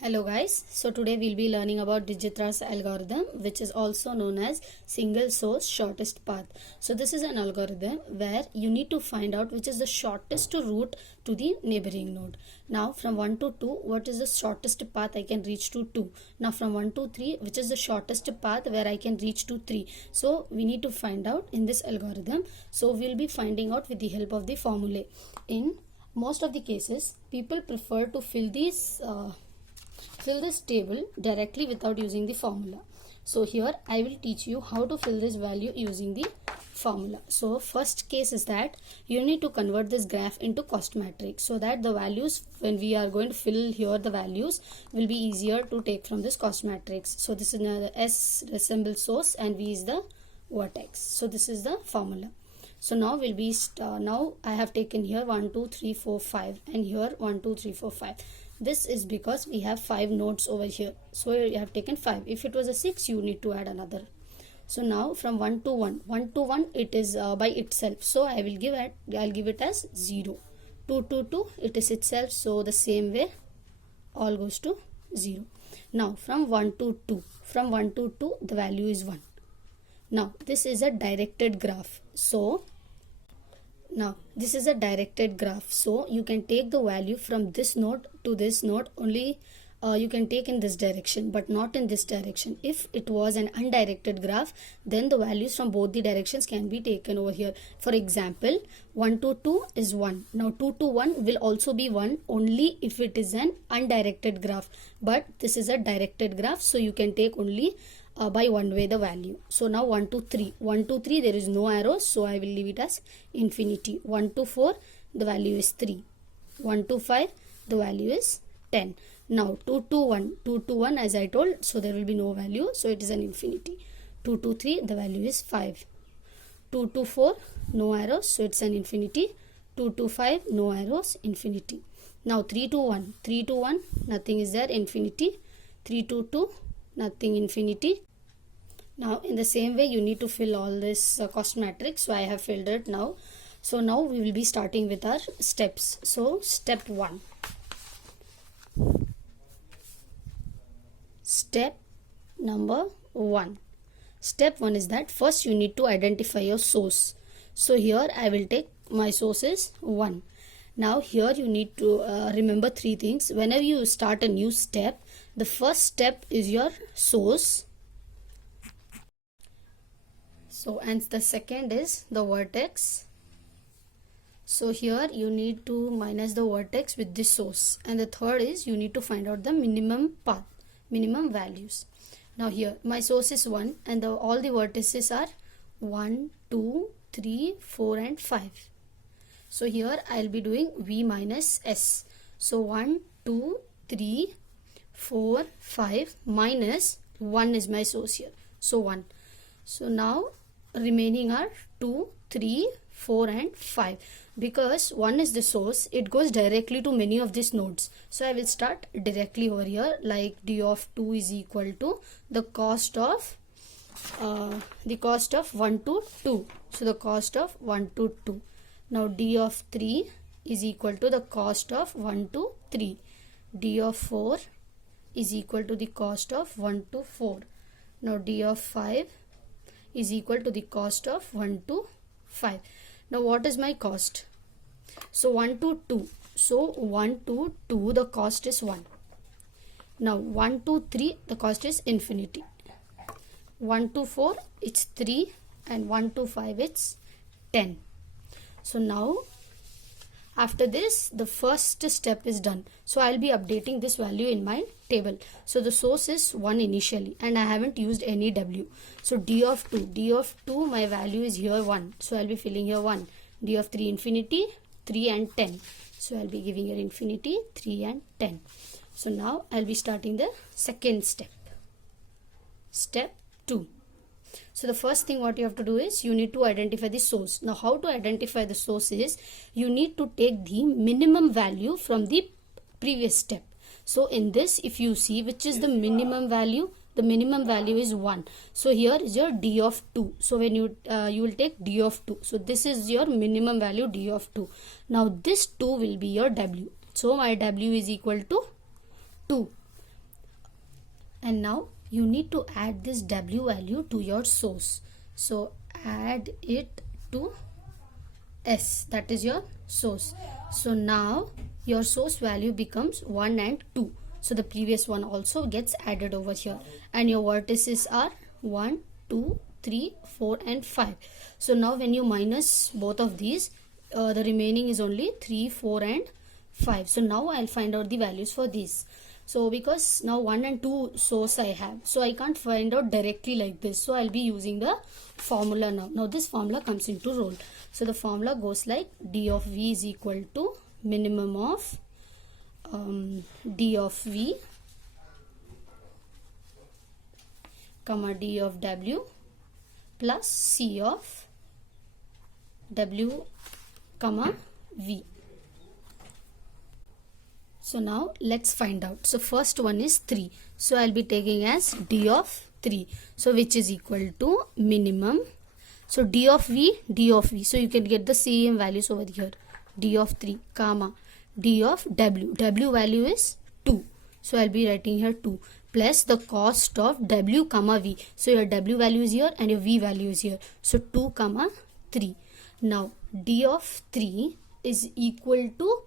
Hello guys, so today we'll be learning about Dijkstra's algorithm, which is also known as single source shortest path. So this is an algorithm where you need to find out which is the shortest route to the neighboring node. Now from 1 to 2, what is the shortest path I can reach to 2? Now from 1 to 3, which is the shortest path where I can reach to 3? So we need to find out in this algorithm. So we'll be finding out with the help of the formulae. In most of the cases, people prefer to fill this table directly without using the formula. So here I will teach you how to fill this value using the formula. So first case is that you need to convert this graph into cost matrix so that the values, when we are going to fill here, the values will be easier to take from this cost matrix. So this is the S resembles source and V is the vertex. So this is the formula. So now we'll be now I have taken here 1 2 3 4 5 and here 1 2 3 4 5. This is because we have 5 nodes over here, so you have taken 5. If it was a 6, you need to add another. So now from 1 to 1 it is by itself, so I'll give it as 0. 2 to 2 it is itself, so the same way all goes to 0. Now from 1 to 2 the value is 1. Now this is a directed graph, so now this is a directed graph, so you can take the value from this node to this node only. You can take in this direction but not in this direction. If it was an undirected graph, then the values from both the directions can be taken over here. For example, 1 to 2 is 1. Now 2 to 1 will also be 1 only if it is an undirected graph, but this is a directed graph, so you can take only by one way the value. So now 1 to 3 there is no arrows, so I will leave it as infinity. 1 to 4 the value is 3. 1 to 5 the value is 10. Now 2 to 1 as I told, so there will be no value, so it is an infinity. 2 to 3 the value is 5. 2 to 4 no arrows, so it's an infinity. 2 to 5 no arrows, infinity. Now 3 to 1 nothing is there, infinity. 3 to 2 nothing, infinity. Now in the same way you need to fill all this cost matrix, so I have filled it now. So now we will be starting with our steps. So step 1. Step number 1. Step 1 is that first you need to identify your source. So here I will take my source is 1. Now here you need to remember 3 things. Whenever you start a new step, the first step is your source. So and the second is the vertex. So here you need to minus the vertex with this source. And the third is you need to find out the minimum path, minimum values. Now here my source is 1 and all the vertices are 1, 2, 3, 4 and 5. So here I'll be doing V minus S. So 1, 2, 3, 4, 5 minus 1 is my source here. So 1. So now remaining are 2, 3, 4 and 5. Because 1 is the source, it goes directly to many of these nodes. So I will start directly over here, like d of 2 is equal to the cost of 1 to 2. So the cost of 1 to 2. Now d of 3 is equal to the cost of 1 to 3. d of 4 is equal to the cost of 1 to 4. Now d of 5 is equal to the cost of 1 to 5. Now what is my cost? So 1 to 2. So 1 to 2 the cost is 1. Now 1 to 3 the cost is infinity. 1 to 4 it's 3 and 1 to 5 it's 10. So now after this the first step is done. So I'll be updating this value in my table. So the source is 1 initially and I haven't used any W. So d of 2 my value is here 1. So I'll be filling here 1. d of 3 infinity, 3 and 10. So I'll be giving here infinity, 3 and 10. So now I'll be starting the second step. Step 2. So the first thing what you have to do is you need to identify the source. Now how to identify the source is you need to take the minimum value from the previous step. So in this, if you see which is the minimum value, the minimum value is 1. So here is your d of 2. So when you will take d of 2. So this is your minimum value d of 2. Now this 2 will be your w. So my w is equal to 2. And now you need to add this W value to your source. So add it to S, that is your source. So now your source value becomes 1 and 2. So the previous one also gets added over here. And your vertices are 1, 2, 3, 4 and 5. So now when you minus both of these, the remaining is only 3, 4 and 5. So now I'll find out the values for these. So because now 1 and 2 source I have, so I can't find out directly like this. So I'll be using the formula now. Now this formula comes into role. So the formula goes like d of v is equal to minimum of d of v comma d of w plus c of w comma v. So now let's find out. So first one is 3. So I'll be taking as d of 3. So which is equal to minimum. So d of v, d of v. So you can get the same values over here. d of 3 comma d of w. W value is 2. So I'll be writing here 2 plus the cost of w comma v. So your w value is here and your v value is here. So 2 comma 3. Now d of 3 is equal to,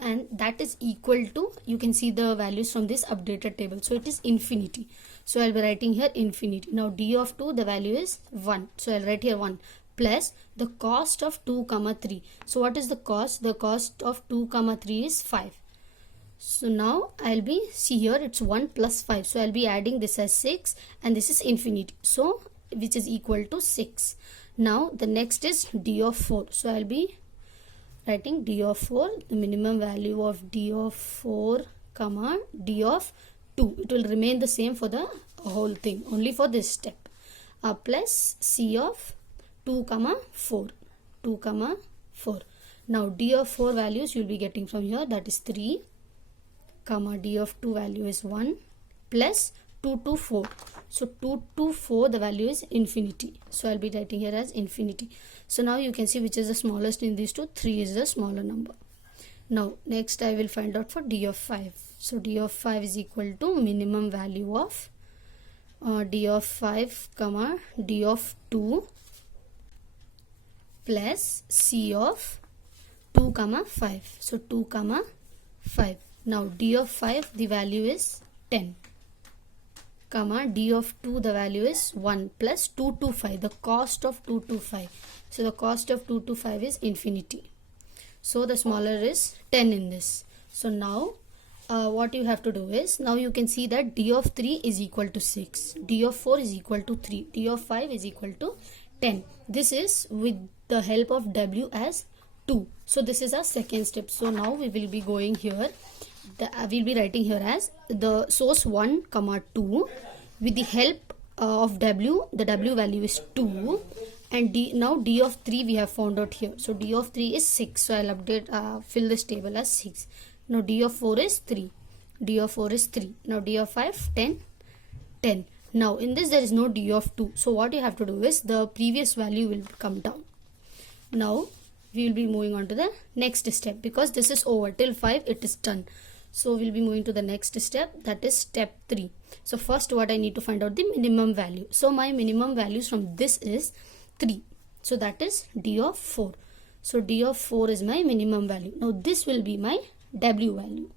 and that is equal to, you can see the values from this updated table. So it is infinity. So I'll be writing here infinity. Now d of 2, the value is 1. So I'll write here 1 plus the cost of 2 comma 3. So what is the cost? The cost of 2 comma 3 is 5. So now I'll be, see here it's 1 plus 5. So I'll be adding this as 6 and this is infinity. So which is equal to 6. Now the next is d of 4. So I'll be writing d of 4, the minimum value of d of 4 comma d of 2. It will remain the same for the whole thing, only for this step. Plus c of 2 comma 4. 2 comma 4. Now d of 4 values you'll be getting from here, that is 3 comma d of 2 value is 1 plus 2 to 4. So 2 to 4 the value is infinity. So I'll be writing here as infinity. So now you can see which is the smallest in these two. 3 is the smaller number. Now next I will find out for d of 5. So d of 5 is equal to minimum value of d of 5 comma d of 2 plus c of 2 comma 5. So 2 comma 5. Now d of 5 the value is 10 comma d of 2 the value is 1 plus 2 to 5, the cost of 2 to 5. So the cost of 2 to 5 is infinity. So the smaller is 10 in this. So now what you have to do is, now you can see that d of 3 is equal to 6, d of 4 is equal to 3, d of 5 is equal to 10. This is with the help of w as 2. So this is our second step. So now we will be going here. We'll be writing here as the source 1 comma 2 with the help of w. The w value is 2 and now d of 3 we have found out here. So d of 3 is 6. So I'll update fill this table as 6. Now d of 4 is 3. d of 4 is 3. Now d of 5 10 10. Now in this there is no d of 2. So what you have to do is the previous value will come down. Now we will be moving on to the next step because this is over till 5 it is done. So we'll be moving to the next step, that is step 3. So first what I need to find out the minimum value. So my minimum values from this is 3. So that is d of 4. So d of 4 is my minimum value. Now this will be my w value.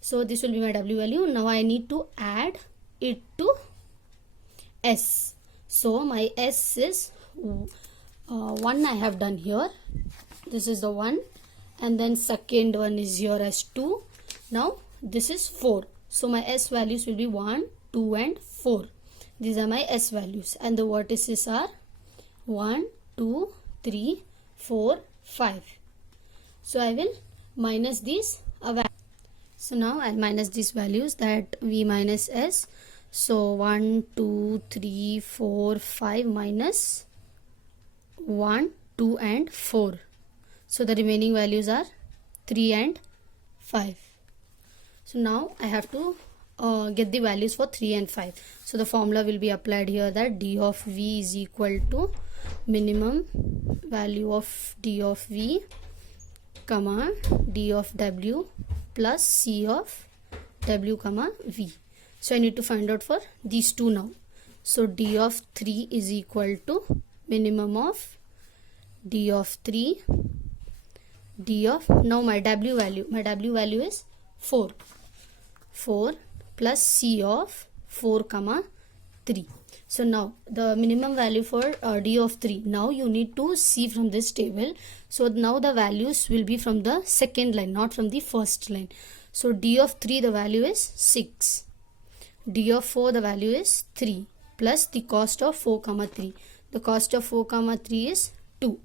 So this will be my w value. Now I need to add it to s. So my s is 1 I have done here. This is the 1 and then second one is here as 2. Now this is 4. So my s values will be 1, 2 and 4. These are my s values and the vertices are 1, 2, 3, 4, 5. So I will minus these values. So now I'll minus these values, that v minus s. So 1, 2, 3, 4, 5 minus 1, 2 and 4. So the remaining values are 3 and 5. So now I have to get the values for 3 and 5. So the formula will be applied here, that d of v is equal to minimum value of d of v comma d of w plus c of w comma v. So I need to find out for these two now. So d of 3 is equal to minimum of d of 3, d of, now my w value is 4 plus c of 4 comma 3. So now the minimum value for d of 3, now you need to see from this table. So now the values will be from the second line, not from the first line. So d of 3, the value is 6, d of 4, the value is 3, plus the cost of 4 comma 3. The cost of 4 comma 3 is 2.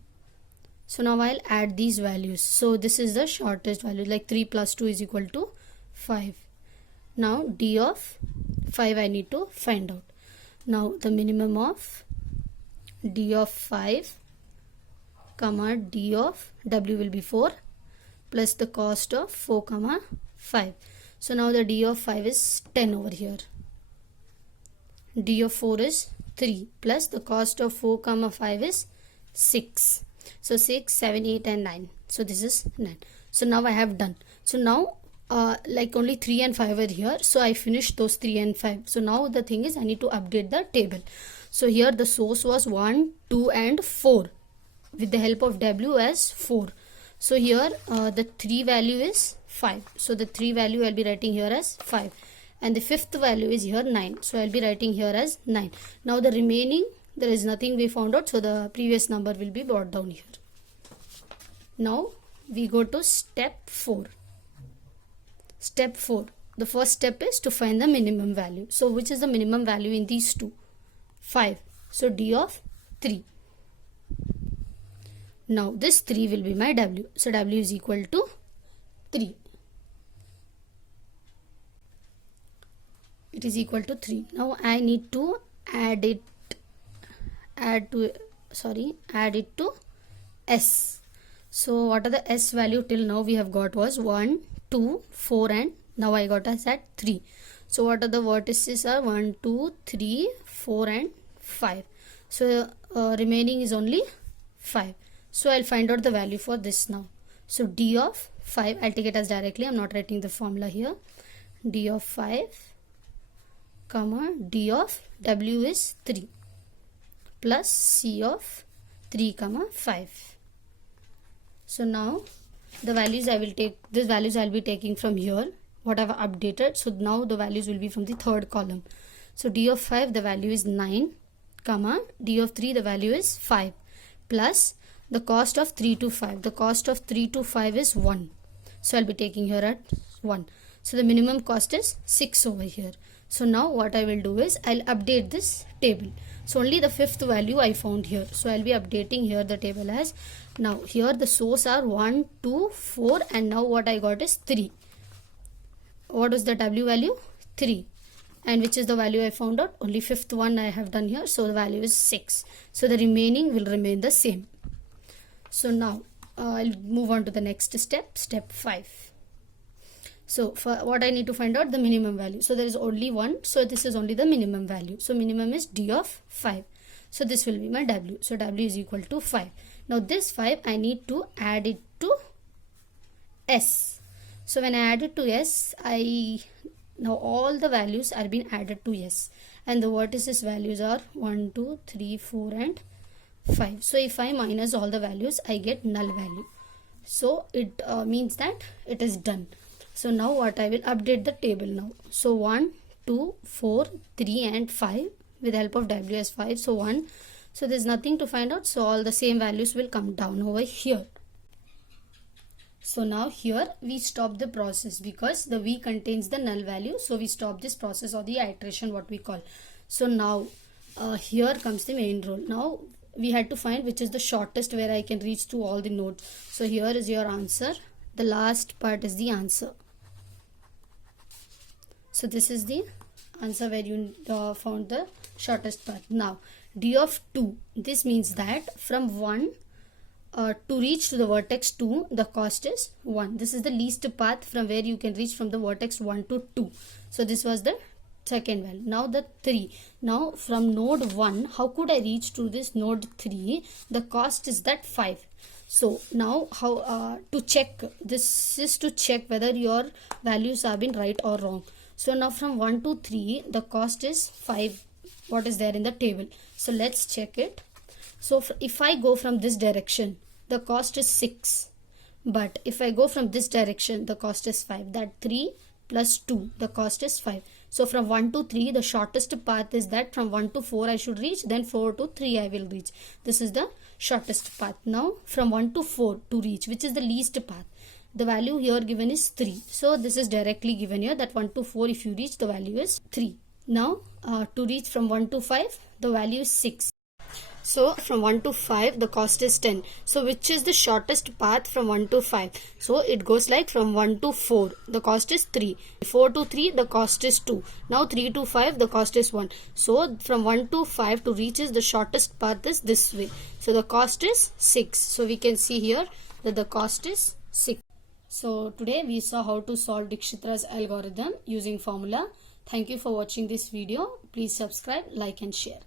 So now I'll add these values. So this is the shortest value, like 3 plus 2 is equal to 5. Now d of 5 I need to find out. Now the minimum of d of 5 comma d of w will be 4 plus the cost of 4 comma 5. So now the d of 5 is 10 over here. D of 4 is 3 plus the cost of 4 comma 5 is 6. So 6, 7, 8 and 9. So this is 9. So now I have done. So now like only 3 and 5 are here. So I finished those 3 and 5. So now the thing is I need to update the table. So here the source was 1, 2 and 4 with the help of W as 4. So here the 3 value is 5. So the 3 value I'll be writing here as 5. And the fifth value is here 9. So I'll be writing here as 9. Now the remaining, there is nothing we found out. So the previous number will be brought down here. Now we go to step 4. Step 4. The first step is to find the minimum value. So which is the minimum value in these two? 5. So d of 3. Now this 3 will be my w. So w is equal to 3. It is equal to 3. Now I need to add it to s. So what are the s value till now we have got was 1, 2, 4 and now I got us at 3. So what are the vertices are 1, 2, 3, 4 and 5. So remaining is only 5. So I'll find out the value for this now. So d of 5, I'll take it as directly, I'm not writing the formula here. D of 5 comma d of w is 3 plus c of 3 comma 5. So now the values I will take, these values I'll be taking from here, what I've updated. So now the values will be from the third column. So d of 5, the value is 9 comma d of 3, the value is 5 plus the cost of 3 to 5. The cost of 3 to 5 is 1. So I'll be taking here at 1. So the minimum cost is 6 over here. So now what I will do is I'll update this table. So only the fifth value I found here. So I'll be updating here the table as, now here the source are 1, 2, 4 and now what I got is 3. What is the w value? 3. And which is the value I found out? Only fifth one I have done here. So the value is 6. So the remaining will remain the same. So now I'll move on to the next step, step 5. So for what I need to find out the minimum value. So there is only one. So this is only the minimum value. So minimum is d of 5. So this will be my w. So w is equal to 5. Now this 5 I need to add it to s. So when I add it to s, now all the values are being added to s. And the vertices values are 1, 2, 3, 4 and 5. So if I minus all the values, I get null value. So it means that it is done. So now what I will update the table now. So 1, 2, 4, 3 and 5 with the help of w as 5. So 1. So there's nothing to find out. So all the same values will come down over here. So now here we stop the process because the v contains the null value. So we stop this process or the iteration what we call. So now here comes the main role. Now we had to find which is the shortest where I can reach to all the nodes. So here is your answer. The last part is the answer. So this is the answer where you found the shortest path. Now d of 2, this means that from 1 to reach to the vertex 2, the cost is 1. This is the least path from where you can reach from the vertex 1 to 2. So this was the second value. Now the 3. Now from node 1, how could I reach to this node 3? The cost is that 5. So now how to check, this is to check whether your values have been right or wrong. So now from 1 to 3 the cost is 5, what is there in the table. So let's check it. So if I go from this direction, the cost is 6, but if I go from this direction, the cost is 5. That 3 plus 2, the cost is 5. So from 1 to 3, the shortest path is that from 1 to 4 I should reach, then 4 to 3 I will reach. This is the shortest path. Now from 1 to 4 to reach, which is the least path, the value here given is 3. So this is directly given here, that 1 to 4 if you reach, the value is 3. Now to reach from 1 to 5, the value is 6. So from 1 to 5 the cost is 10. So which is the shortest path from 1 to 5? So it goes like from 1 to 4 the cost is 3, 4 to 3 the cost is 2, now 3 to 5 the cost is 1. So from 1 to 5 to reach is the shortest path is this way. So the cost is 6. So we can see here that the cost is 6. So today we saw how to solve Dijkstra's algorithm using formula. Thank you for watching this video. Please subscribe, like and share.